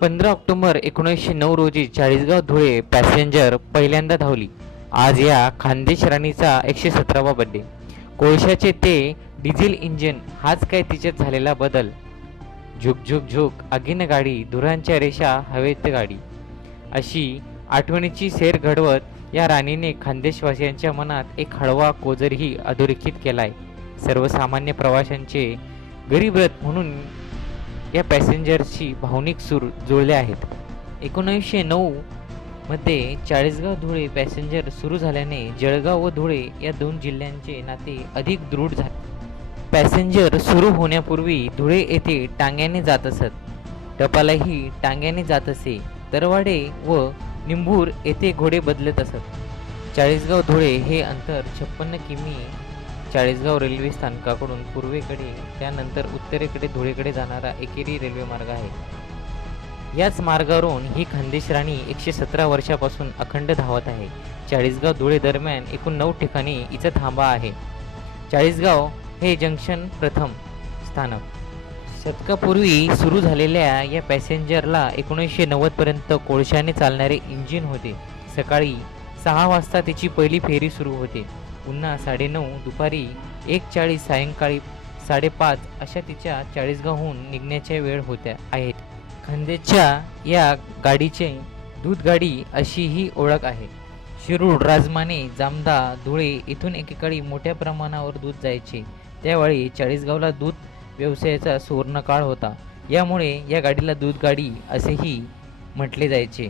15 October 1909 रोजी Chalisgaon Dhule passenger पहिल्यांदा धावली. आज या खानदेश राणीचा 117वा बर्थडे. कोळशाचे ते डिझेल इंजिन हाच काय तिच्यात झालेला बदल. झुक झुक झुक आगीन गाडी, धुरांच्या रेषा हवेत गाडी, अशी आठवणीची सैर घडवत या राणीने खानदेशवासियांच्या मनात एक हळवा कोजरही अधोरेखित केलाय. सर्वसामान्य प्रवाशांचे गरीब रथ म्हणून या पॅसेंजरशी भावनिक सूर जुळले आहेत. 1909 मध्ये चाळीसगाव धुळे पॅसेंजर सुरू झाल्याने जळगाव व धुळे या दोन जिल्ह्यांचे नाते अधिक दृढ झाले. पॅसेंजर सुरू होण्यापूर्वी धुळे येथे टांग्याने जात असत. टपालाही टांग्याने जात असे. तरवाडे व निंभूर येथे घोडे बदलत असत. चाळीसगाव धुळे हे अंतर 56 किमी चाळीसगाव रेल्वे स्थानकाकडून पूर्वेकडे त्यानंतर उत्तरेकडे धुळेकडे जाणारा एकेरी रेल्वे मार्ग आहे. याच मार्गावरून ही खानदेश राणी 117 वर्षापासून अखंड धावत आहे. चाळीसगाव धुळे दरम्यान एकूण 9 ठिकाणी हिचा थांबा आहे. चाळीसगाव हे जंक्शन प्रथम स्थानक. शतकापूर्वी सुरू झालेल्या या पॅसेंजरला 1990 पर्यंत कोळशाने चालणारे इंजिन होते. सकाळी 6 वाजता तिची पहिली फेरी सुरू होते. पुन्हा 9:30 दुपारी 1:40 सायंकाळी 5:30 अशा तिच्या चाळीसगावहून निघण्याच्या वेळ होत्या आहेत. खानदेशच्या या गाडीचे दूधगाडी अशी ही ओळख आहे. शिरूर, राजमाने, जामदा, धुळे इथून एकेकाळी मोठ्या प्रमाणावर दूध जायचे. त्यावेळी चाळीसगावला दूध व्यवसायाचा सुवर्णकाळ होता. यामुळे या गाडीला दूधगाडी असेही म्हटले जायचे.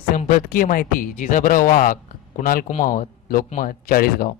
संपादकीय माहिती जिजाबराव वाघ, कुणाल कुमावत, लोकमत, चाळीसगाव.